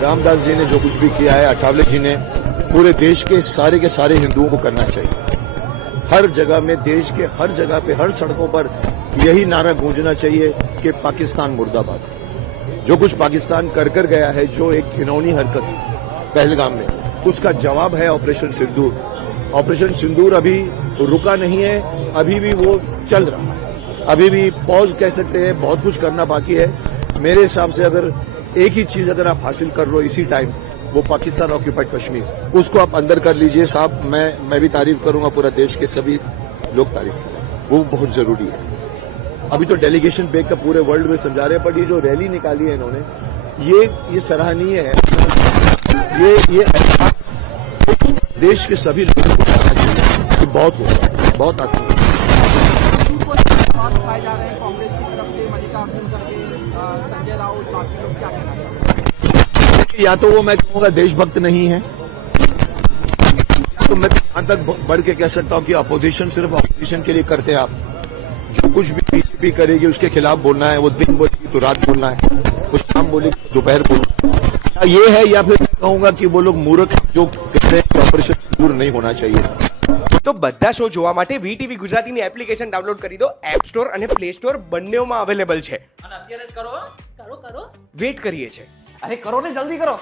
रामदास जी ने जो कुछ भी किया है, अठावले जी ने, पूरे देश के सारे हिंदुओं को करना चाहिए। हर जगह में, देश के हर जगह पे, हर सड़कों पर यही नारा गूंजना चाहिए कि पाकिस्तान मुर्दाबाद। जो कुछ पाकिस्तान कर गया है, जो एक घिनौनी हरकत पहलगाम में, उसका जवाब है ऑपरेशन सिंदूर। ऑपरेशन सिंदूर अभी रुका नहीं है, अभी भी वो चल रहा है, अभी भी पॉज कह सकते हैं, बहुत कुछ करना बाकी है। मेरे हिसाब से अगर एक ही चीज अगर आप हासिल कर लो इसी टाइम, वो पाकिस्तान ऑक्यूपाइड कश्मीर, उसको आप अंदर कर लीजिए साहब। मैं भी तारीफ करूंगा, पूरा देश के सभी लोग तारीफ करें, वो बहुत जरूरी है। अभी तो डेलीगेशन पे का पूरे वर्ल्ड में समझा रहे हैं, बट ये जो रैली निकाली है इन्होंने, ये सराहनीय है। ये देश के सभी लोगों को करना चाहिए, बहुत होगा, बहुत आत्म खाए जा रहे हैं कांग्रेस की तरफ से, मल्लिकार्जुन करके, संजय राउत, बाकी लोग क्या कहना चाहते हैं? या तो वो मैं कहूंगा देशभक्त नहीं है, तो मैं यहां तक बढ़ के कह सकता हूं कि अपोजिशन सिर्फ अपोजिशन के लिए करते हैं आप। जो कुछ भी बीजेपी करेगी उसके खिलाफ बोलना है, वो दिन बोलेगी तो रात बोलना है, वो शाम बोलेगी दोपहर बोलना है। ये है, या फिर मैं कहूंगा कि वो लोग मूर्ख जो कहते हैं कि ऑपरेशन दूर नहीं होना चाहिए। તો બધા શો જોવા માટે વીટીવી ગુજરાતીની એપ્લિકેશન ડાઉનલોડ કરી દો. એપ સ્ટોર અને પ્લે સ્ટોર બંનેમાં અવેલેબલ છે. અને અત્યારે જ કરો. કરો કરો વેટ કરીએ છે. અરે કરો ને, જલ્દી કરો.